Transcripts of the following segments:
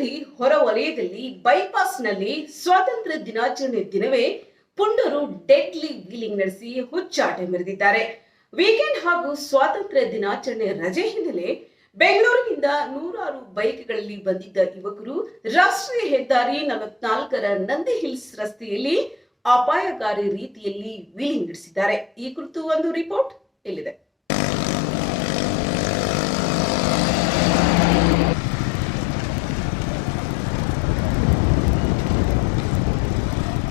ಬೆಳ್ತಂಗಡಿ ಹೊರವಲಯದಲ್ಲಿ ಬೈಪಾಸ್ನಲ್ಲಿ ಸ್ವಾತಂತ್ರ್ಯ ದಿನಾಚರಣೆ ದಿನವೇ ಪುಂಡರು ಡೆಡ್ಲಿ ವೀಲಿಂಗ್ ನಡೆಸಿ ಹುಚ್ಚಾಟ ಮೆರೆದಿದ್ದಾರೆ. ವೀಕೆಂಡ್ ಹಾಗೂ ಸ್ವಾತಂತ್ರ್ಯ ದಿನಾಚರಣೆ ರಜೆ ಹಿನ್ನೆಲೆ ಬೆಂಗಳೂರಿನಿಂದ ನೂರಾರು ಬೈಕ್ಗಳಲ್ಲಿ ಬಂದಿದ್ದ ಯುವಕರು ರಾಷ್ಟ್ರೀಯ ಹೆದ್ದಾರಿ 44ರ ನಂದಿ ಹಿಲ್ಸ್ ರಸ್ತೆಯಲ್ಲಿ ಅಪಾಯಕಾರಿ ರೀತಿಯಲ್ಲಿ ವೀಲಿಂಗ್ ನಡೆಸಿದ್ದಾರೆ. ಈ ಕುರಿತು ಒಂದು ರಿಪೋರ್ಟ್ ಇಲ್ಲಿದೆ.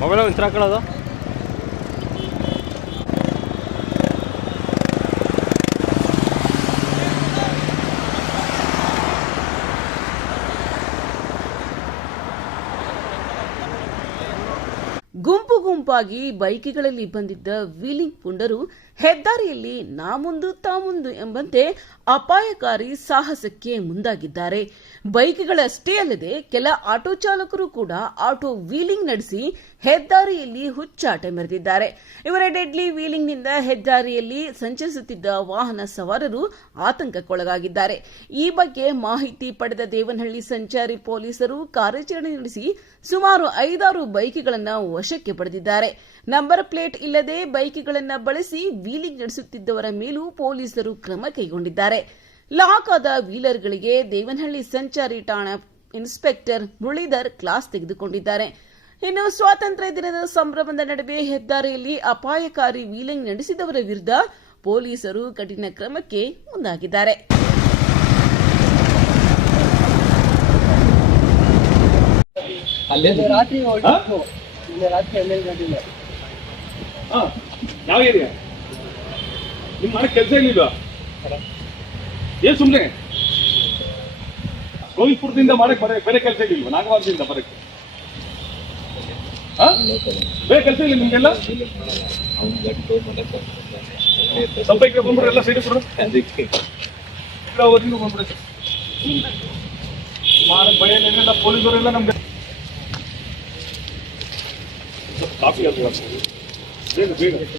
ಮೊಬೈಲ್ ಇಂತ್ರ ಹಾಕೊಳ್ಳೋದು ಗುಂಪು ಗುಂಪಾಗಿ ಬೈಕ್ಗಳಲ್ಲಿ ಬಂದಿದ್ದ ವೀಲಿಂಗ್ ಪುಂಡರು ಹೆದ್ದಾರಿಯಲ್ಲಿ ನಾ ಮುಂದು ತಾ ಮುಂದು ಎಂಬಂತೆ ಅಪಾಯಕಾರಿ ಸಾಹಸಕ್ಕೆ ಮುಂದಾಗಿದ್ದಾರೆ. ಬೈಕ್ಗಳಷ್ಟೇ ಅಲ್ಲದೆ ಕೆಲ ಆಟೋ ಚಾಲಕರು ಕೂಡ ಆಟೋ ವೀಲಿಂಗ್ ನಡೆಸಿ ಹೆದ್ದಾರಿಯಲ್ಲಿ ಹುಚ್ಚಾಟ ಮೆರೆದಿದ್ದಾರೆ. ಇವರ ಡೆಡ್ಲಿ ವೀಲಿಂಗ್ನಿಂದ ಹೆದ್ದಾರಿಯಲ್ಲಿ ಸಂಚರಿಸುತ್ತಿದ್ದ ವಾಹನ ಸವಾರರು ಆತಂಕಕ್ಕೊಳಗಾಗಿದ್ದಾರೆ. ಈ ಬಗ್ಗೆ ಮಾಹಿತಿ ಪಡೆದ ದೇವನಹಳ್ಳಿ ಸಂಚಾರಿ ಪೊಲೀಸರು ಕಾರ್ಯಾಚರಣೆ ನಡೆಸಿ ಸುಮಾರು 5-6 ಬೈಕ್ಗಳನ್ನು ವಶಕ್ಕೆ ಪಡೆದಿದ್ದಾರೆ. ನಂಬರ್ ಪ್ಲೇಟ್ ಇಲ್ಲದೆ ಬೈಕ್ಗಳನ್ನು ಬಳಸಿ ವೀಲಿಂಗ್ ನಡೆಸುತ್ತಿದ್ದವರ ಮೇಲೂ ಪೊಲೀಸರು ಕ್ರಮ ಕೈಗೊಂಡಿದ್ದಾರೆ. ಲಾಕ್ ಆದ ವೀಲರ್ಗಳಿಗೆ ದೇವನಹಳ್ಳಿ ಸಂಚಾರಿ ಠಾಣಾ ಇನ್ಸ್ಪೆಕ್ಟರ್ ಮುರಳೀಧರ್ ಕ್ಲಾಸ್ ತೆಗೆದುಕೊಂಡಿದ್ದಾರೆ. ಇನ್ನು ಸ್ವಾತಂತ್ರ್ಯ ದಿನದ ಸಂಭ್ರಮದ ನಡುವೆ ಹೆದ್ದಾರಿಯಲ್ಲಿ ಅಪಾಯಕಾರಿ ವೀಲಿಂಗ್ ನಡೆಸಿದವರ ವಿರುದ್ಧ ಪೊಲೀಸರು ಕಠಿಣ ಕ್ರಮಕ್ಕೆ ಮುಂದಾಗಿದ್ದಾರೆ. ಯಾವ ಏರಿಯಾ ನಿಮ್ ಮಾಡಕ್ ಕೆಲಸ ಇಲ್ಲಿಲ್ವಾ? ಏನ್ ಸುಮ್ನೆ ಗೋವಿಂದಪುರದಿಂದ ಮಾಡಕ್ ಬೇರೆ ಕೆಲಸ ಇಲ್ಲಿಲ್ವಾ? ನಾಗವಾರದಿಂದ ಬರಕ್ಕೆ ಬೇರೆ ಕೆಲಸ ಇಲ್ಲ ನಿಮ್ಗೆಲ್ಲ? ಸಂಪೈಕೆ ಬಂದ್ಬಿಡ್ರಿ, ಎಲ್ಲ ಸೈಡ್ ಕೊಡ್ರಿ, ಬಂದ್ಬಿಡಿ. ಮಾಡಕ್ ಬರೆಯಲ್ಲ ಪೊಲೀಸರೆಲ್ಲ ನಮ್ಗೆ ಕಾಫಿ ಬೇಗ ಬೇಗ